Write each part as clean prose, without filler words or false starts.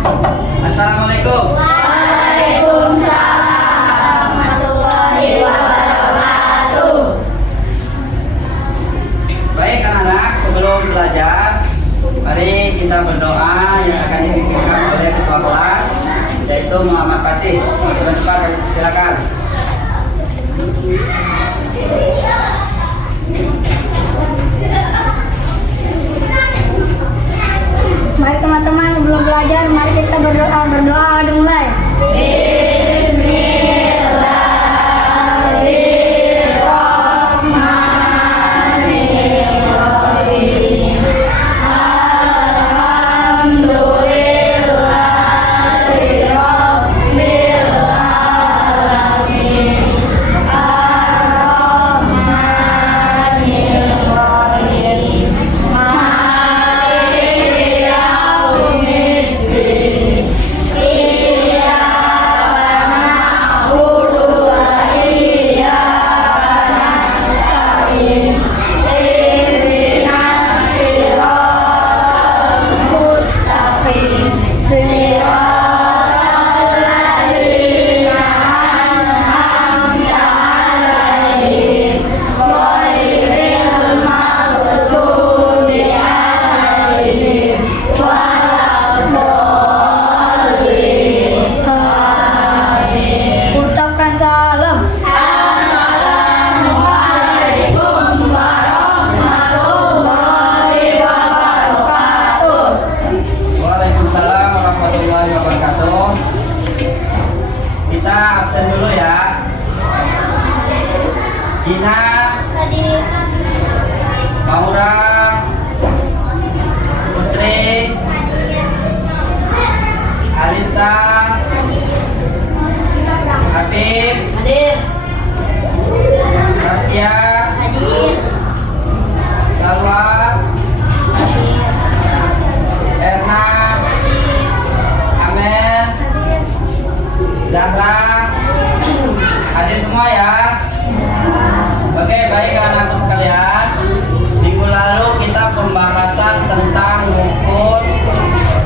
Assalamualaikum. Waalaikumsalam warahmatullahi wabarakatuh. Baik anak-anak, sebelum belajar, mari kita berdoa yang akan dipimpinkan oleh ketua kelas, yaitu Muhammad Fatih. Cepat, silakan. Mari teman-teman, sebelum belajar, mari kita berdoa. Berdoa dimulai. Ucapkan salam. Assalamualaikum warahmatullahi wabarakatuh. Waalaikumsalam warahmatullahi wabarakatuh. Kita absen dulu ya. Dina, Maura, Putri, Alita, Habib, Hadir. Rasya, Hadir. Salwa, Erna, Amen, Zahra, hadir semua ya. Oke, baik anak-anakku sekalian. Minggu lalu kita pembahasan tentang rukun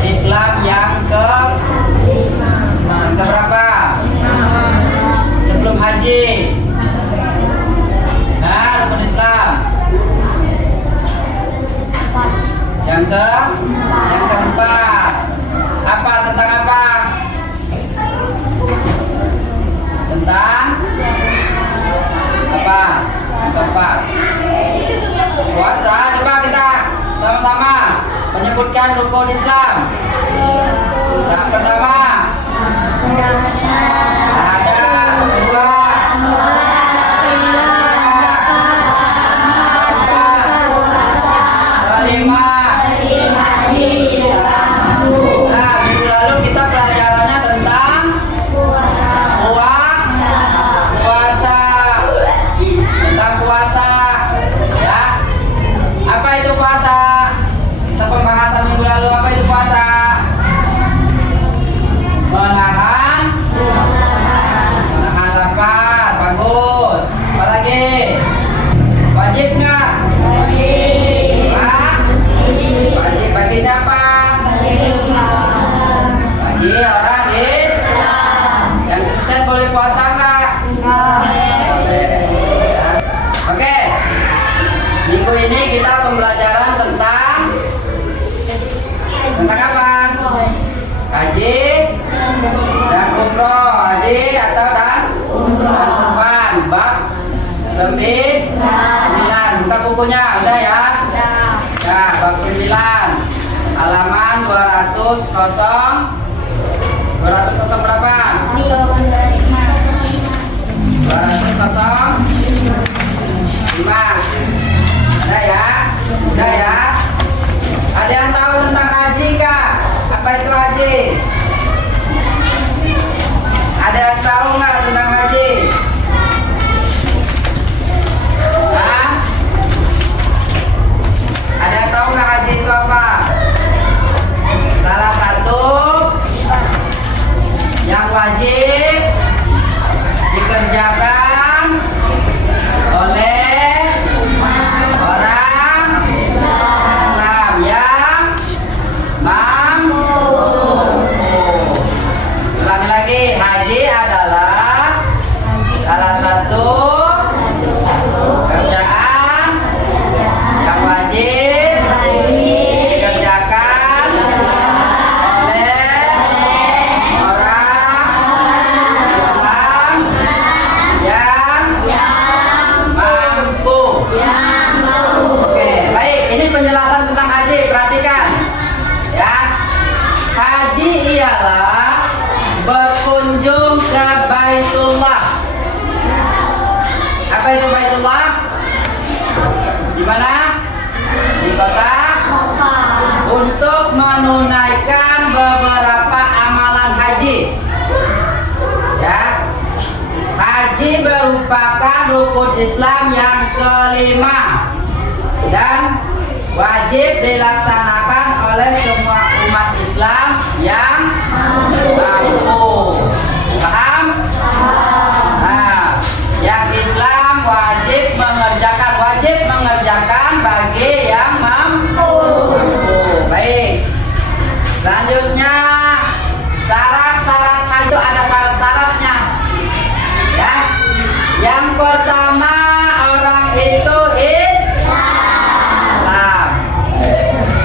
Islam yang keberapa? Sebelum haji. Nah, rukun Islam yang keempat. Apa, tentang apa? Tentang apa? Keempat. Puasa. Coba kita sama-sama menyebutkan rukun Islam. Yang pertama, syahadat. Kedua, kelima. Nah, minggu lalu kita pelajarannya tentang puasa. Tentang puasa. Ya. Apa itu puasa? Kita pembahasan minggu lalu, apa itu puasa? Menahan lapar. Bagus. Apa lagi? Wajib nggak? Wajib. Bagi siapa? Bagi orang Islam. Yang Kristen boleh puasa nggak? Oke. Minggu ini kita pembelajaran tentang apa? Haji dan umroh. Haji atau dan umroh. Bab 9. Buka bukunya, udah ya? Ya, bab 9. Halaman 200 berapa? 205. Ada ya? Udah ya? Ada yang tahu tentang haji kah? Apa itu haji? Ada yang tahu nggak tentang haji? Hah? Ada yang tahu nggak haji itu apa? Salah satu yang wajib dikerjakan oleh orang Islam yang ialah berkunjung ke Baitullah. Apa itu Baitullah? Di mana? Di kota untuk menunaikan beberapa amalan haji. Ya. Haji merupakan rukun Islam yang kelima dan wajib dilaksanakan oleh semua umat Islam yang mampu. Paham? Nah, yang Islam wajib mengerjakan bagi yang mampu. Baik. Selanjutnya, syarat-syarat haji ada syarat-syaratnya. Ya. Yang pertama, orang itu Islam.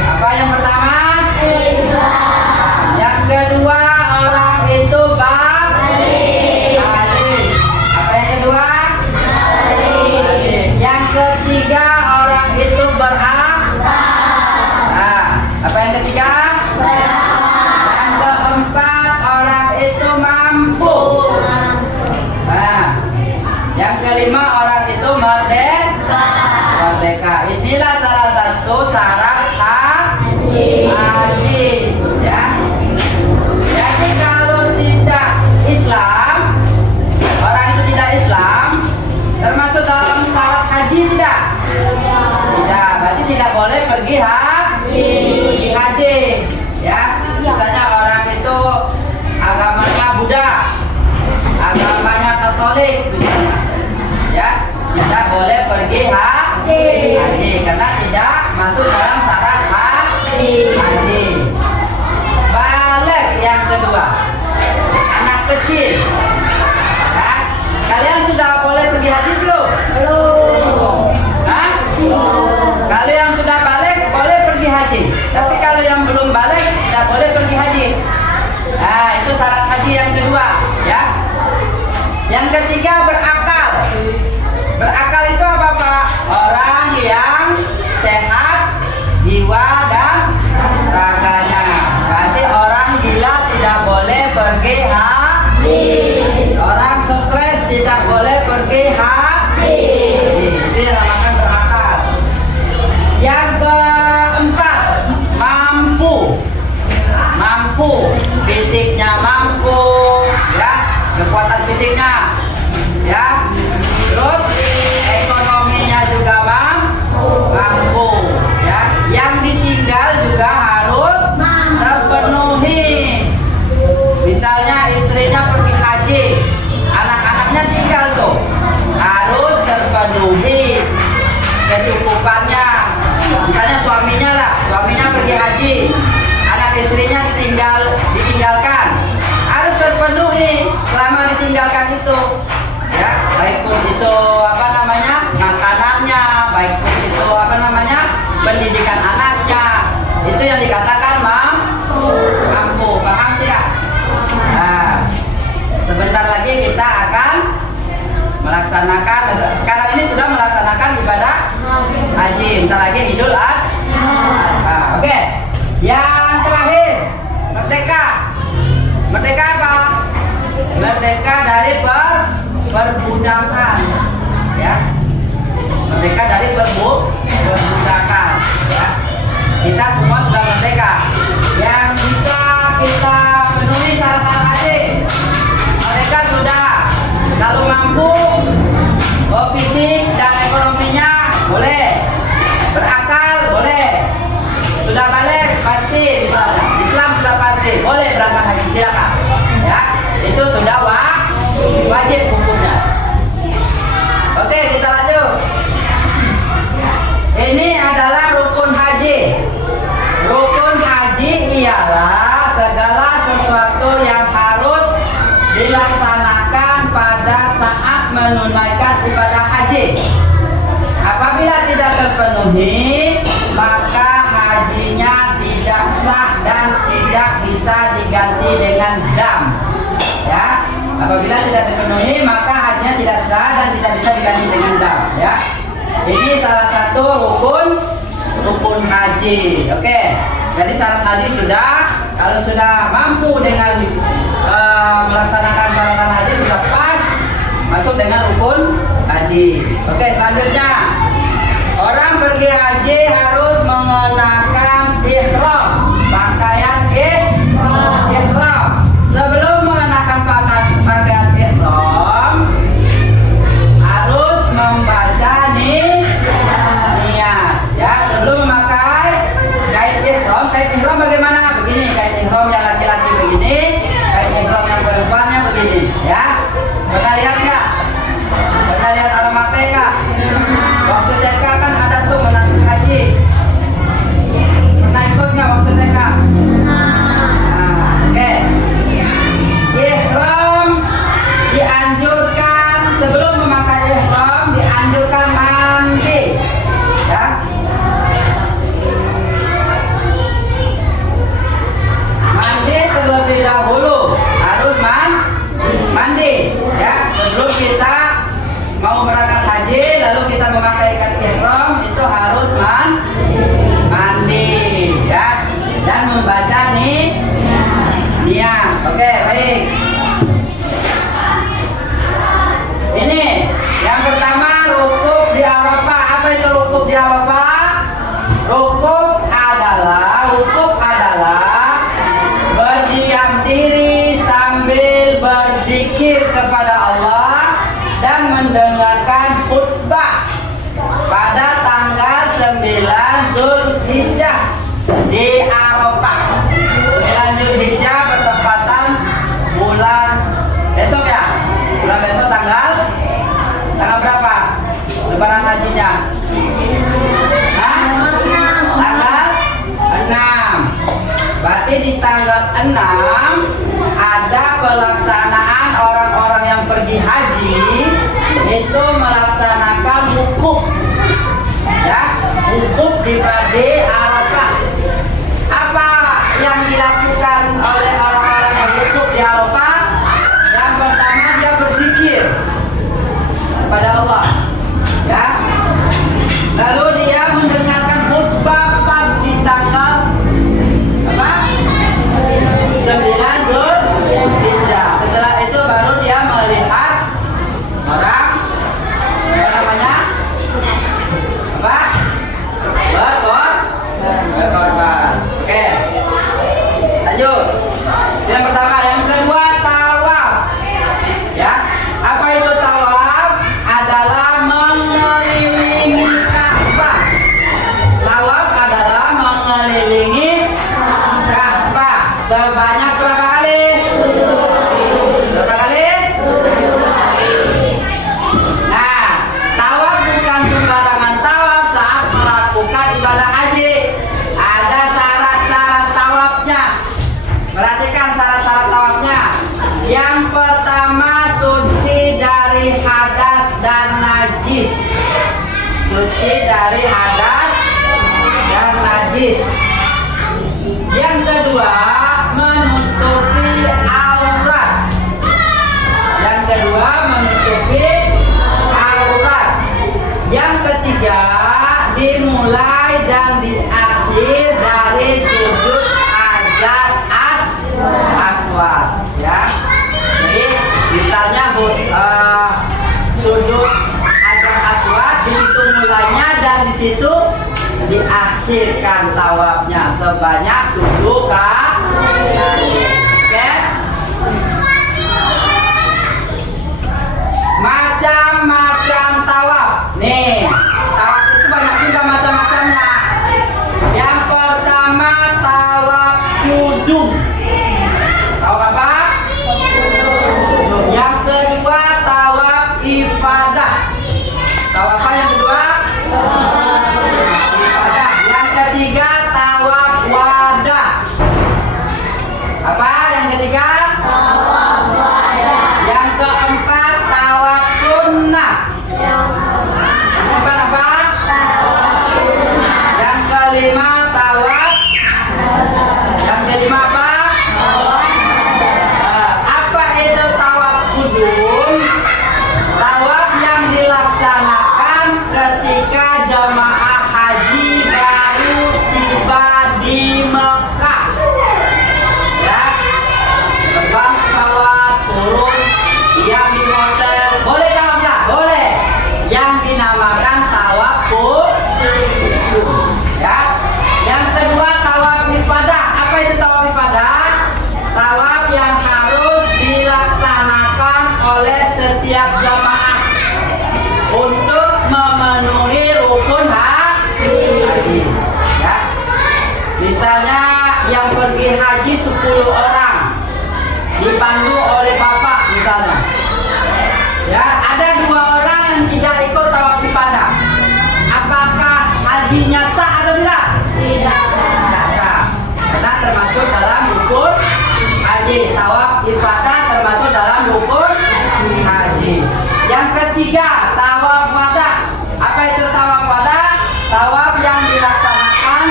Apa yang pertama? Islam. Yang kedua, orang itu balik. Apa yang kedua? Balik. Yang ketiga, orang itu berakal. Apa yang ketiga? Yang keempat, orang itu mampu. Yang kelima, orang itu merdeka. Inilah salah satu syarat haji. Ya. Jadi kalau tidak Islam, orang itu tidak Islam, termasuk dalam syarat haji tidak? Tidak, berarti tidak boleh pergi haji. Ya, misalnya orang itu agamanya Buddha, agamanya Katolik, misalnya. Ya, tidak boleh pergi haji karena tidak masuk dalam syarat haji. Balik yang kedua, anak kecil. Ya, kalian sudah boleh pergi haji belum? Belum. Hah? Kalau yang sudah balik boleh pergi haji, tapi kalau yang belum balik tidak boleh pergi haji. Nah, itu syarat haji yang kedua, ya. Yang ketiga, berakal. Berakal itu apa, Pak? Orang yang sehat jiwa dan raganya. Berarti orang gila tidak boleh pergi haji. Orang stres tidak boleh pergi haji. Itu yang namanya berakal. Yang keempat, mampu, fisiknya mampu, ya, kekuatan fisiknya, ya, terus ekonominya juga mampu, ya, yang ditinggal juga harus terpenuhi. Misalnya istrinya pergi haji, anak-anaknya tinggal tuh, harus terpenuhi kecukupannya. Misalnya suaminya pergi haji, anak istrinya ditinggalkan, harus terpenuhi selama ditinggalkan itu, ya, baik pun itu makanannya, baik pun itu pendidikan anaknya, itu yang dikatakan mampu. Paham tidak? Nah, sebentar lagi kita akan melaksanakan, sekarang ini sudah melaksanakan ibadah haji, bentar lagi Idul Adha. Oke. Yang terakhir, merdeka. Merdeka apa? Merdeka dari perbudakan, ya. Merdeka dari perbudakan, ya. Kita semua sudah merdeka. Yang bisa kita penuhi syarat haji, mereka sudah. Kalau mampu, fisik dan ekonominya boleh, berakal boleh, sudah balik pasti, misalnya Islam sudah pasti boleh berangkat haji, silakan, ya, itu sudah wajib hukumnya. Oke, kita lanjut. Ini adalah rukun haji. Rukun haji ialah segala sesuatu yang harus dilaksanakan pada saat menunaikan ibadah haji. Apabila tidak terpenuhi, maka hajinya tidak sah dan tidak bisa diganti dengan dam. Ya, apabila tidak terpenuhi, maka hajinya tidak sah dan tidak bisa diganti dengan dam. Ya, ini salah satu rukun haji. Oke, Jadi syarat haji sudah, kalau sudah mampu dengan melaksanakan syaratan haji sudah pas masuk dengan rukun haji. Oke, selanjutnya orang pergi haji harus mengenakan ihram, pakaian ihram. Sebelum mengenakan pakaian ihram harus membaca niat. Ya, sebelum memakai kain ihram bagaimana? Begini, kain ihram yang laki-laki begini, kain ihram yang perempuannya begini, ya. Pernah lihat nggak? Pernah lihat alamatnya nggak? Waktu TK kan ada tuh manasik haji. Pernah ikut nggak waktu TK? Nah, oke. Ihram dianjurkan sebelum memakai ihram dianjurkan mandi, ya. Mandi terlebih dahulu, harus mandi, ya. Sebelum kita mau berangkat haji lalu kita memakai ihram itu harus mandi, ya, dan membaca niat. Oke, baik. Ini yang pertama, rukuk di Arafah. Apa itu rukuk di Arafah? Rukuk adalah berdiam diri sambil berzikir kepada Allah dan mendengarkan khutbah pada tanggal 9 Zulhijjah di Arafah. 9 Zulhijjah bertepatan bulan besok, ya. Bulan besok tanggal berapa? Lebaran hajinya? Hah? Tanggal 6. Berarti di tanggal 6 ada pelaksanaan orang-orang yang pergi haji itu melaksanakan wukuf, ya, wukuf di Arafah. Apa yang dilakukan oleh orang-orang yang wukuf di Arafah? Yang pertama dia berzikir kepada Allah, ya. Lalu dia mendengarkan khutbah pas di tanggal apa? 9 Zulhijjah. Setelah itu baru dia melihat orang apa namanya? Apa? Berkorban. Oke. Lanjut. Yang pertama, yang kedua tawaf. Ya. Apa itu tawaf? Adalah mengelilingi Ka'bah. Tawaf adalah mengelilingi Ka'bah. Sebanyak berapa kali? Berapa kali? Nah, tawaf bukan sembarangan tawaf saat melakukan ibadah haji. Ada syarat-syarat tawafnya. Perhatikan syarat-syarat tawafnya. Yang pertama, suci dari hadas dan najis. Suci dari hadas dan najis. Yang kedua, menutupi aurat. Yang kedua, menutupi aurat. Yang ketiga, dimulai dan diakhir dari sudut Hajar Aswad, ya. Jadi misalnya sudut Hajar Aswad di situ mulainya dan di situ diakhirkan tawafnya sebanyak 7 kali. Oke? Macam-macam tawaf. Nih, tawaf itu banyak juga macam-macamnya. Yang pertama tawaf kudum. Tawaf apa? Yang kedua tawaf ibadah. Tawaf apa yang kedua? Ibadah. Yang ketiga tawaf orang dipandu oleh bapak misalnya. Ya, ada 2 orang yang tidak ikut tawaf ifadah. Apakah hajinya sah atau tidak? Tidak sah. Karena termasuk dalam rukun haji. Tawaf ifadah termasuk dalam rukun haji. Yang ketiga, tawaf wada. Apa itu tawaf wada? Tawaf yang dilaksanakan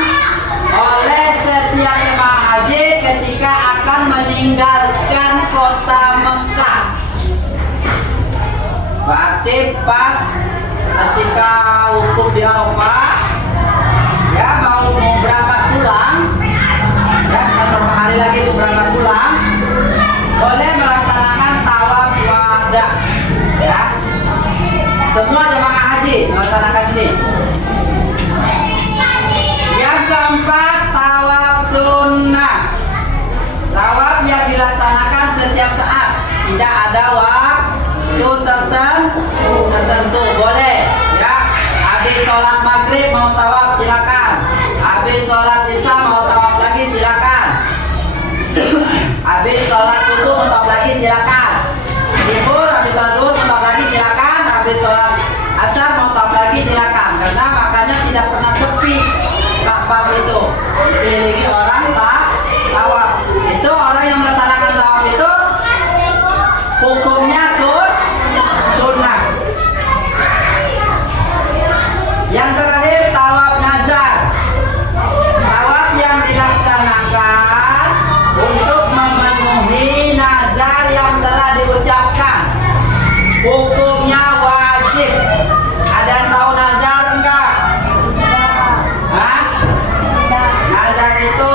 oleh setiap jemaah haji ketika akan meninggalkan kota Mekah. Berarti pas ketika wukuf di Arafah, ya mau berangkat pulang, ya beberapa hari lagi mau berangkat pulang, boleh melaksanakan tawaf wada. Ya, semua jemaah haji melaksanakan ini. Yang keempat, tawaf sunnah. Tawaf yang dilaksanakan setiap saat, tidak ada waktu tertentu. Boleh, ya. Habis sholat maghrib mau tawaf silakan. Habis sholat isya mau tawaf lagi silakan. Habis sholat subuh mau tawaf lagi silakan. Libur habis sholat zuhur mau tawaf lagi silakan. Habis sholat asar mau tawaf lagi silakan. Karena makanya tidak pernah sepi Ka'bah itu. Dikelilingi orang tawaf. Itu orang yang melaksanakan tawaf itu hukumnya sunnah. Yang terakhir, tawaf nazar. Tawaf yang dilaksanakan untuk memenuhi nazar yang telah diucapkan. Hukumnya wajib. Ada yang tahu nazar enggak? Hah? Nazar itu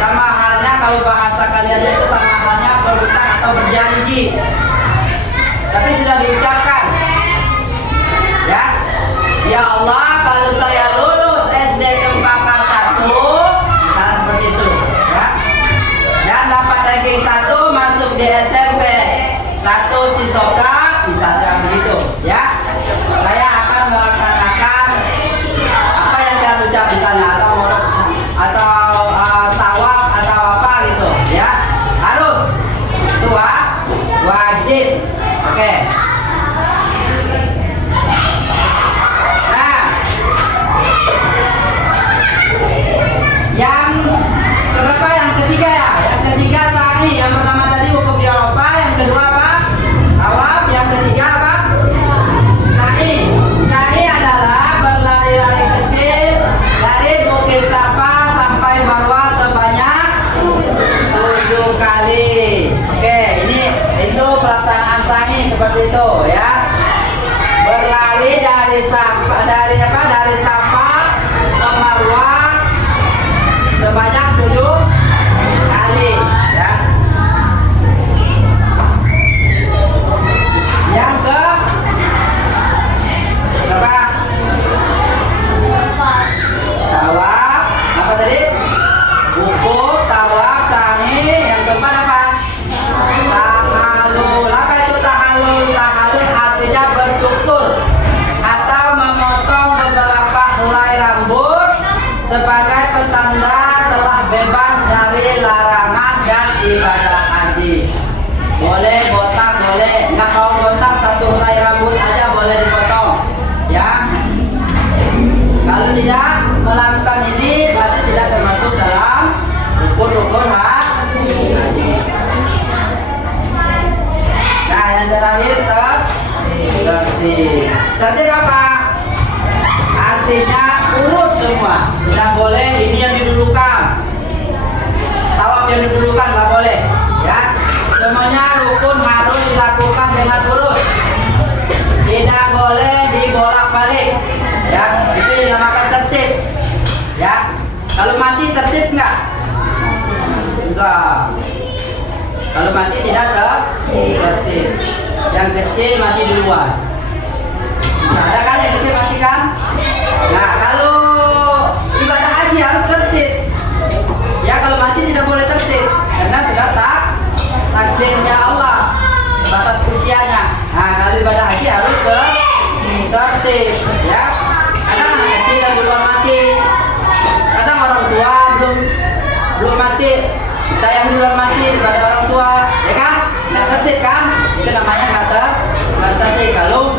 sama halnya, kalau bahasa kalian itu sama halnya berhutang atau berjanji. Tapi sudah diucapkan. Ya. Ya Allah, kalau saya lulus SD Cempaka 1, misalnya seperti itu, ya. Dan dapat ranking 1 masuk di SMP 1 Cisoka, misalnya begitu, ya. Saya akan melaksanakan apa yang saya ucap misalnya, atau tawaf atau apa gitu, ya. Harus itu wajib. Oke. Yang berapa? Yang ketiga ya. Yang ketiga sa'i. Yang pertama tadi wukuf di Arafah. Yang kedua apa? Tawaf. Yang ketiga apa? Sa'i. Sa'i adalah berlari-lari kecil dari Bukit Safa sampai Marwah sebanyak 7 kali. Oke, itu pelaksanaan sa'i seperti itu ya. Berlari dari Safa ke Marwah sebanyak 7 kali ya. Yang berapa? Tawaf. Apa tadi? Wukuf, tawaf, sa'i. Yang keempat apa? Tahallul. Apa itu tahallul? Tahallul artinya bercukur atau memotong beberapa helai rambut sebagai petanda telah bebas dari larangan dan ibadah haji. Boleh botak, boleh. Nggak mau botak, 1 helai rambut aja boleh dipotong, ya. Kalau tidak melakukan ini berarti tidak termasuk dalam rukun-rukun haji. Nah, yang terakhir tertib. Tertib apa? Artinya urus semua. Tidak boleh ini yang didulukan. Tawaf yang didulukan nggak boleh, ya. Semuanya rukun harus dilakukan dengan urut. Tidak boleh dibolak-balik, ya. Itu dinamakan tertib, ya. Kalau mati tertib nggak? Enggak. Kalau mati tidak tertib. Yang kecil mati duluan. Nah, ada kan yang kecil mati kan? Nah, kalau ibadah haji harus tertib. Ya, kalau mati tidak boleh tertib karena sudah takdirnya Allah, batas usianya. Nah, kalau ibadah haji harus tertib, ya. Kadang anak kecil yang belum mati, kadang orang tua belum mati, kita yang duluan menghormati kepada orang tua, ya kan? Nggak tertib kan? Itu namanya nggak tertib. Kalau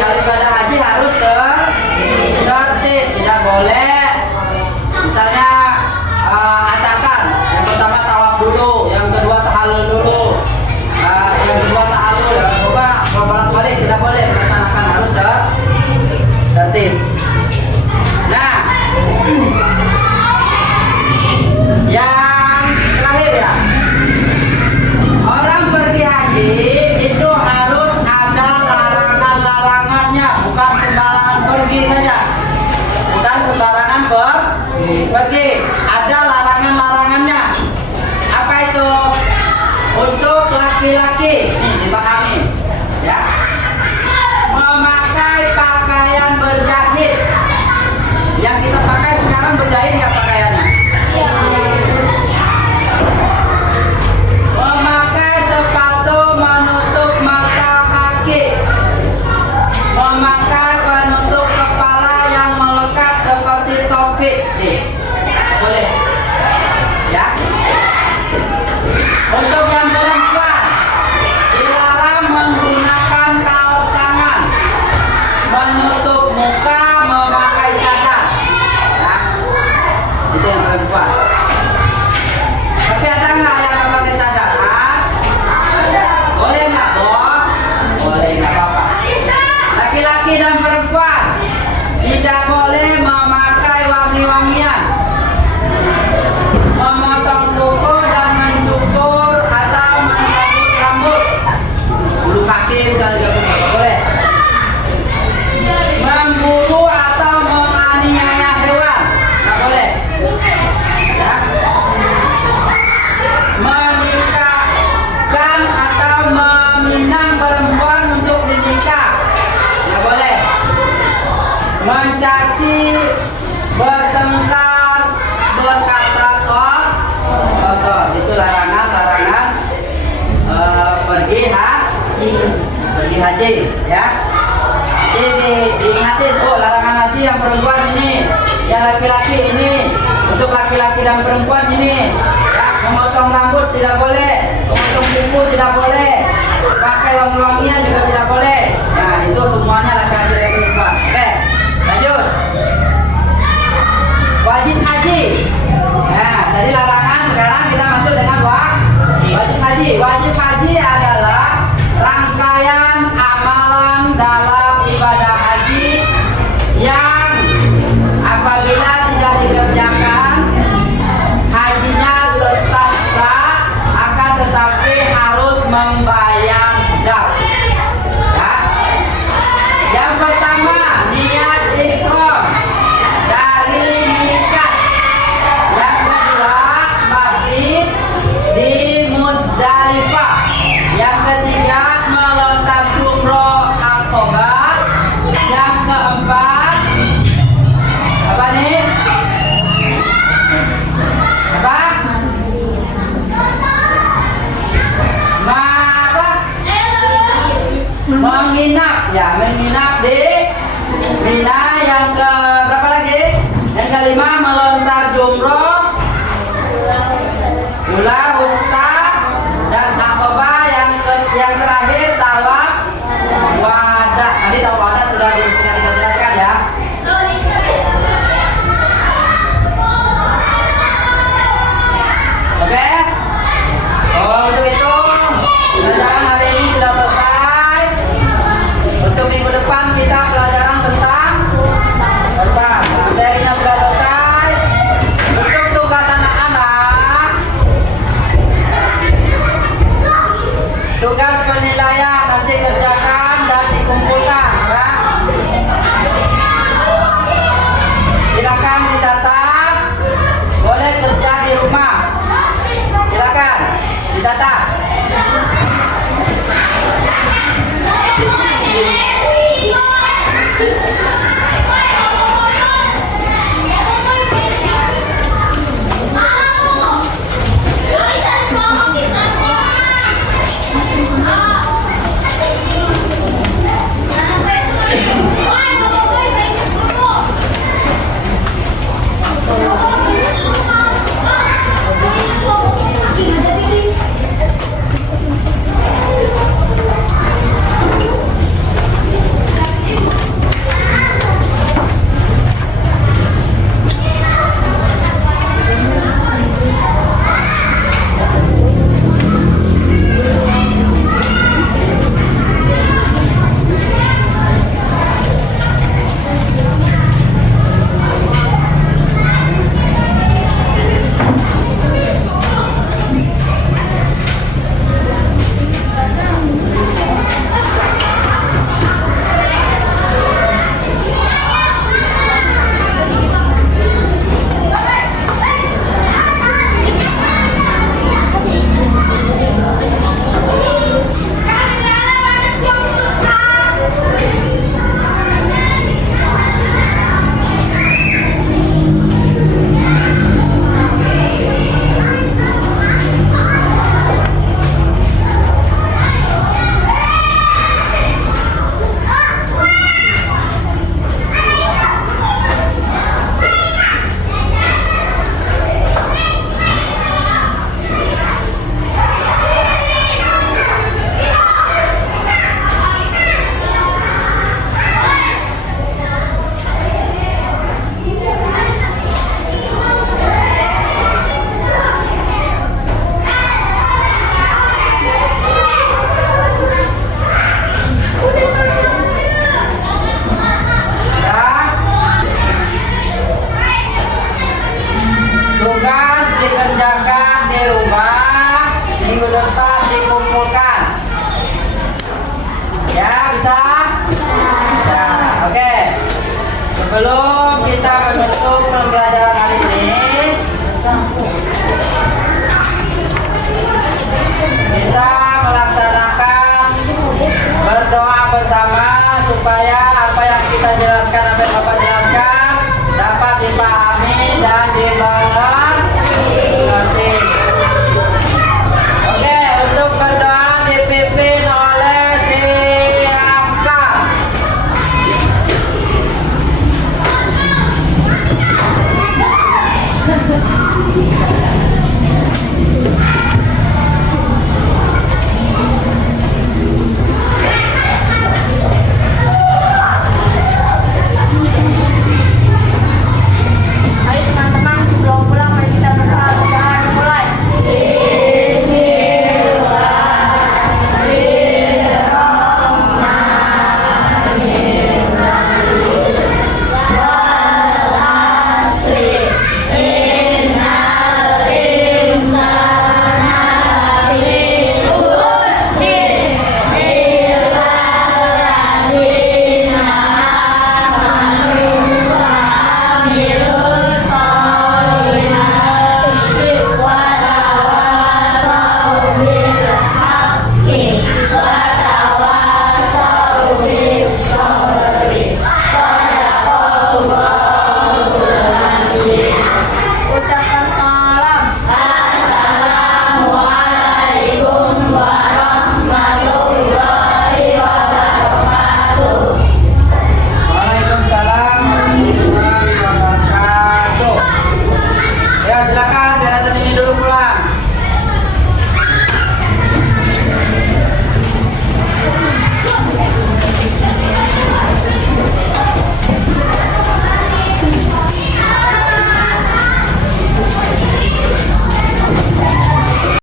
kalau ibadah haji harus tertib, tidak boleh. Misalnya acakan, yang pertama tawaf dulu, yang kedua tahallul dulu, yang kedua tahallul, yang kedua bolak-balik, tidak boleh. Melaksanakan harus tertib. Nah, yang terakhir ya, orang pergi haji itu harus ada larangan-larangannya, bukan sembarangan pergi saja, bukan sembarangan pergi, ada larangan-larangannya. Apa itu? Untuk laki-laki, nih dipahami, ya, memakai pakaian berjahit. Yang kita pakai sekarang berjahit nggak pakaiannya? Memakai sepatu menutup mata kaki, memakai penutup kepala yang melekat seperti topi, boleh, ya. Untuk yang perempuan dilarang menggunakan kaos tangan, menutup muka, memakai cadar, ya. Itu yang perempuan. Tapi ada nggak yang memakai cadar? Boleh nggak, Bob? Boleh, nggak apa-apa. Laki-laki dan perempuan tidak boleh memakai wangi-wangian, memotong kuku dan mencukur atau mencabut rambut, bulu kaki misalnya juga nggak boleh. Memburu atau menganiaya hewan nggak boleh, ya. Menikahkan atau meminang perempuan untuk dinikah nggak boleh. Mencaci, bertengkar, berkata kotor, itu larangan pergi haji, ya. Jadi diingatin, oh larangan haji yang perempuan ini, yang laki-laki ini, untuk laki-laki dan perempuan ini.